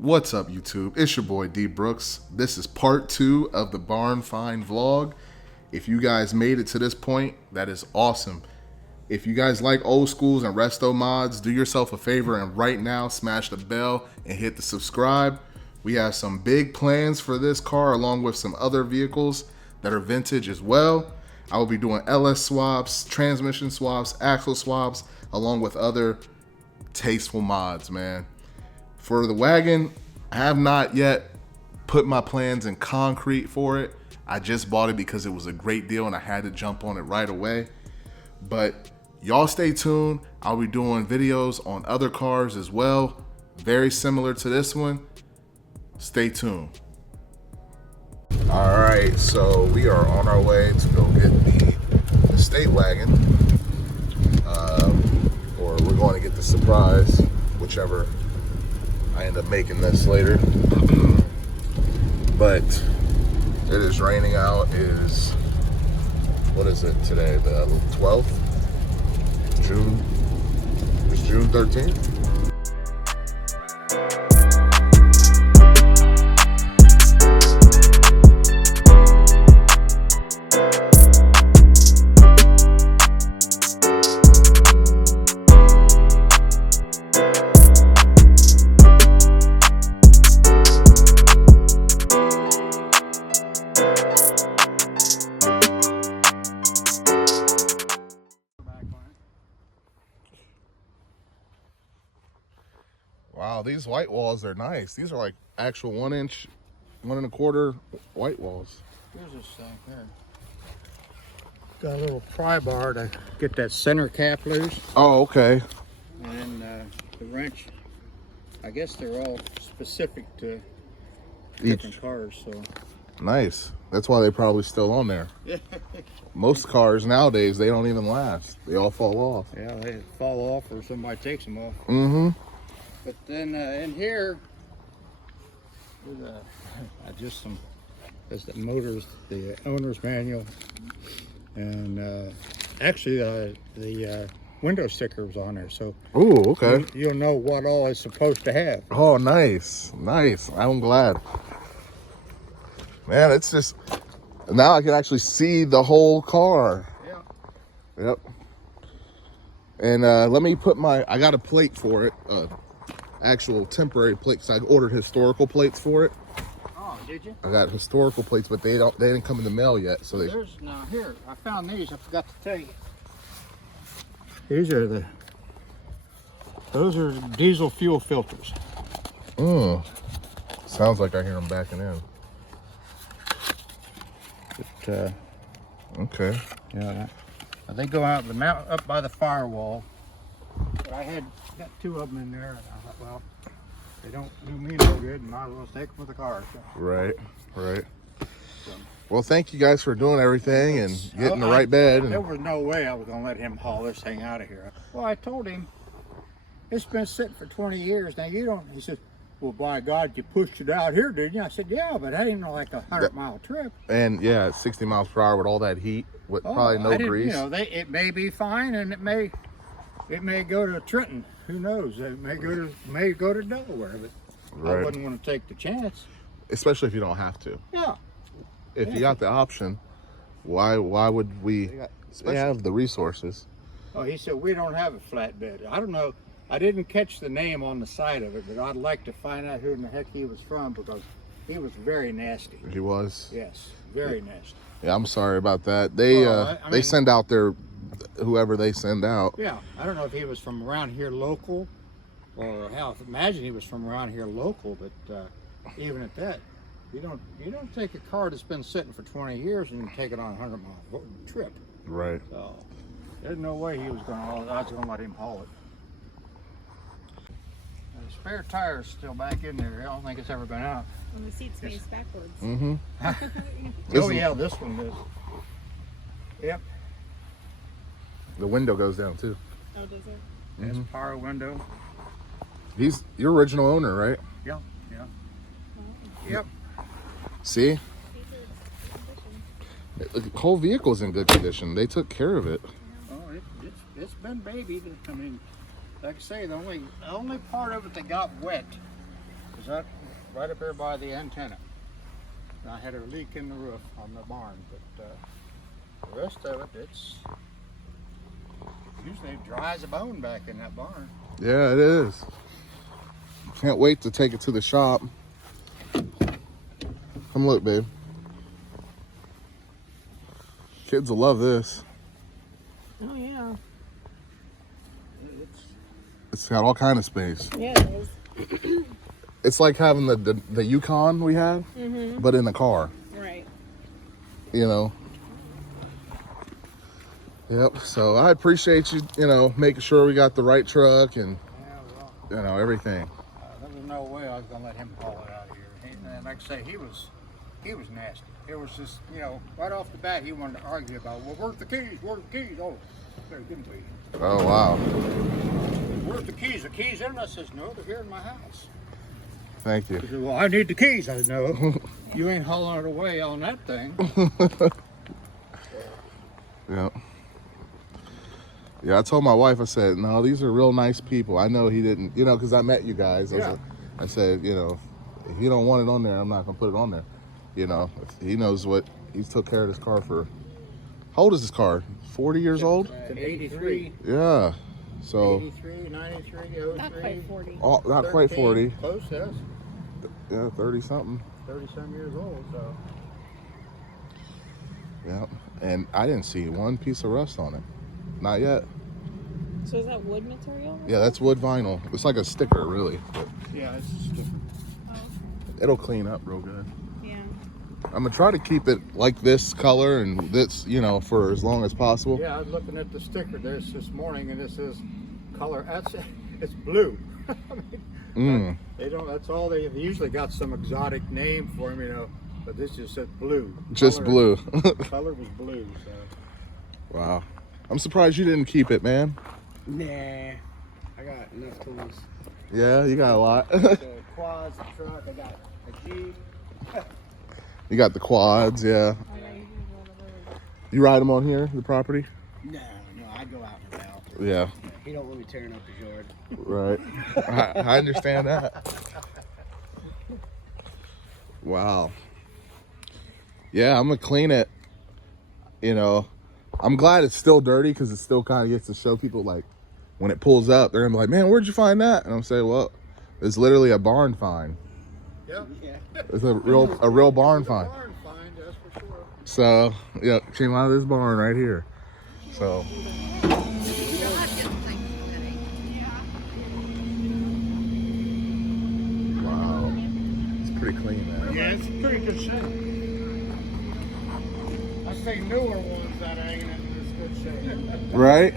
What's up, YouTube? It's your boy D Brooks. This is part 2 of the Barn Find vlog. If you guys made it to this point, that is awesome. If you guys like old schools and resto mods, do yourself a favor and right now smash the bell and hit the subscribe. We have some big plans for this car along with some other vehicles that are vintage as well. I will be doing LS swaps, transmission swaps, axle swaps, along with other tasteful mods, man. For the wagon, I have not yet put my plans in concrete for it. I just bought it because it was a great deal and I had to jump on it right away. But y'all stay tuned. I'll be doing videos on other cars as well, very similar to this one. Stay tuned. All right, so we are on our way to go get the estate wagon, or we're going to get the surprise, whichever. I end up making this later. But it is raining out. What is it today? The 12th? June? It's June 13th? Wow, these white walls are nice. These are like actual 1 inch, 1 1/4 white walls. Here's this thing here. Got a little pry bar to get that center cap loose. Oh, okay. And the wrench, I guess they're all specific to different cars, so. Nice. That's why they're probably still on there. Most cars nowadays, they don't even last. They all fall off. Yeah, they fall off or somebody takes them off. Mm-hmm. But then in here, there's the motors, the owner's manual, and actually the window sticker was on there, so oh, okay. You'll know what all it's supposed to have. Oh, nice, nice. I'm glad. Man, it's just now I can actually see the whole car. Yeah. Yep. And let me put I got a plate for it. Actual temporary plates. I ordered historical plates for it. Oh, did you? I got historical plates, but they didn't come in the mail yet. So now here, I found these. I forgot to tell you. Those are diesel fuel filters. Sounds like I hear them backing in. But, okay. Yeah, they go out the mountain up by the firewall. But I got 2 of them in there, and I thought, well, they don't do me no good, and might as well take them with the car. So. Right, right. So, well, thank you guys for doing everything and getting the right bed. There was no way I was going to let him haul this thing out of here. Well, I told him, it's been sitting for 20 years. Now, you don't, he said, well, by God, you pushed it out here, didn't you? I said, yeah, but that ain't like a 100-mile trip. And, yeah, 60 miles per hour with all that heat, with probably no grease. You know, it may be fine, and it may go to Trenton. Who knows? It may go to Delaware, but right. I wouldn't want to take the chance. Especially if you don't have to. Yeah. If you got the option, why would we have the resources? Oh, he said, we don't have a flatbed. I don't know. I didn't catch the name on the side of it, but I'd like to find out who in the heck he was from, because he was very nasty. He was? Yes, very nasty. Yeah, I'm sorry about that. They send out whoever they send out. Yeah, I don't know if he was from around here local, or hell, imagine he was from around here local, but even at that, you don't take a car that's been sitting for 20 years and take it on a 100-mile trip. Right. So there's no way I was going to let him haul it. The spare tire's still back in there. I don't think it's ever been out. And the seat's faced backwards. Mm-hmm. Oh yeah, this one is. Yep. The window goes down too. Oh, does it? That's power window. He's your original owner, right? Yeah, yeah. Oh. Yep. See? The whole vehicle's in good condition. They took care of it. Oh, it's been babied. I mean, like I say, the only part of it that got wet Is that right up there by the antenna? And I had a leak in the roof on the barn, but the rest of it, it's usually dry as a bone back in that barn. Yeah, it is. Can't wait to take it to the shop. Come look, babe. Kids will love this. Oh yeah. It's got all kind of space. Yeah, it is. It's like having the Yukon we had, but in the car. Right. You know. Yep. So I appreciate you, making sure we got the right truck and Yeah, well, everything. there was no way I was gonna let him haul it out of here. And like I say, he was nasty. It was just, right off the bat, he wanted to argue about, well, where's the keys? Where's the keys? Oh, there, give them to you. Oh wow. Where's the keys? The keys in? I says, no, they're here in my house. Thank you. He said, well, I need the keys. I said, no, you ain't hauling it away on that thing. Yep. Yeah, I told my wife, I said, no, these are real nice people. I know he didn't, because I met you guys. Yeah. I said, if you don't want it on there, I'm not going to put it on there. He knows he took care of this car for, how old is this car? 40 years old? It's an 83. Yeah. So. 83, 93, 03. Not quite 40. Oh, not quite 40. Close, yes. Yeah, 30 something. 30-some years old, so. Yeah. And I didn't see one piece of rust on it. Not yet. So is that wood material? Yeah, that's wood vinyl. It's like a sticker, really. But Yeah, it's just different. Oh, it'll clean up real good. yeah. I'm gonna try to keep it like this color and this, for as long as possible. Yeah, I was looking at the sticker this morning, and it says color. It's blue. I mean, they don't. That's all they usually got some exotic name for them, but this just said blue. Just blue. Color was blue. So. Wow. I'm surprised you didn't keep it, man. Nah, I got enough tools. Yeah, you got a lot. The quads, the truck, I got a Jeep. You got the quads, yeah. Oh, yeah, you can roll the road. You ride them on here, the property? No, I go out and about. Yeah, He don't want me tearing up his yard. right. I understand that. Wow. Yeah, I'm gonna clean it. I'm glad it's still dirty because it still kind of gets to show people, like, when it pulls up, they're gonna be like, man, where'd you find that? And I'm saying, well, it's literally a barn find. Yep. Yeah. It's a real barn find. Barn find, that's for sure. So, yeah, came out of this barn right here. So, wow, it's pretty clean, man. Yeah, it's pretty good shape. I say newer ones that ain't in this good shape. Right?